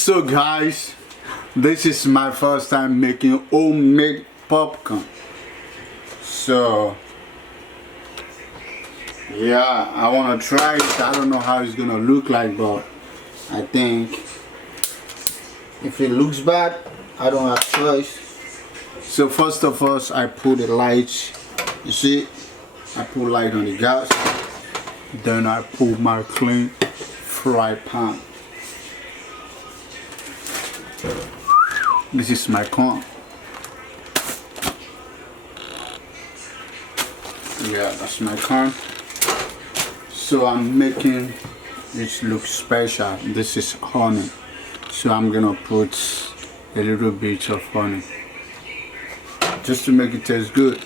So guys, this is my first time making homemade popcorn. So yeah, I want to try it. I don't know how it's gonna look like, but I think if it looks bad, I don't have choice. So first of all, I put the light. You see, I put light on the gas. Then I put my clean fry pan. This is my corn. Yeah, that's my corn. So I'm making it look special. This is honey. So I'm gonna put a little bit of honey just to make it taste good.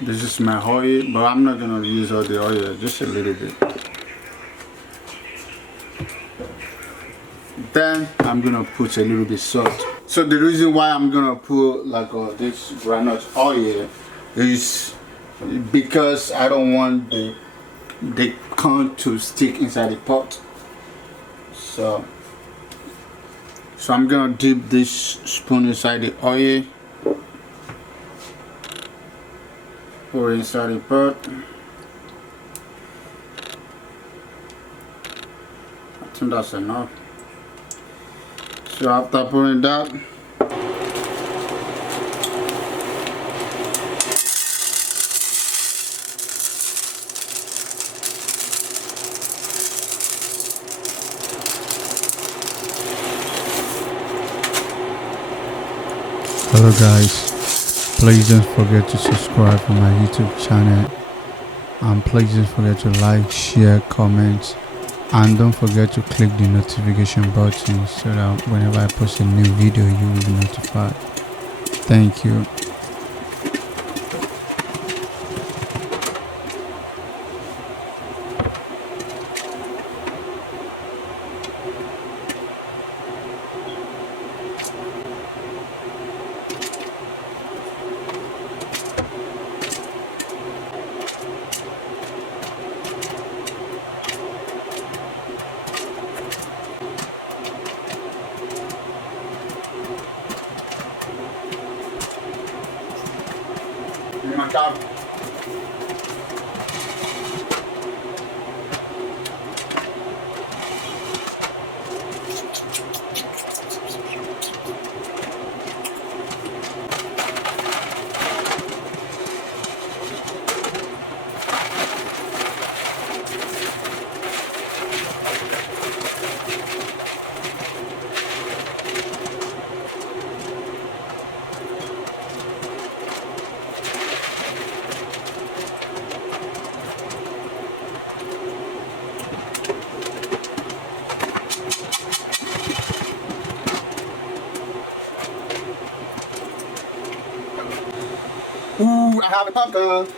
This is my oil, but I'm not gonna use all the oil, just a little bit. Then I'm gonna put a little bit salt. So the reason why I'm gonna put like this granite oil is because I don't want the corn to stick inside the pot. So I'm gonna dip this spoon inside the oil, pour it inside the pot. I think that's enough. So after pouring that, hello guys, please don't forget to subscribe to my YouTube channel, and please don't forget to like, share, comment, and don't forget to click the notification button so that whenever I post a new video you will be notified. Thank you. my God. Ooh, I have a popcorn.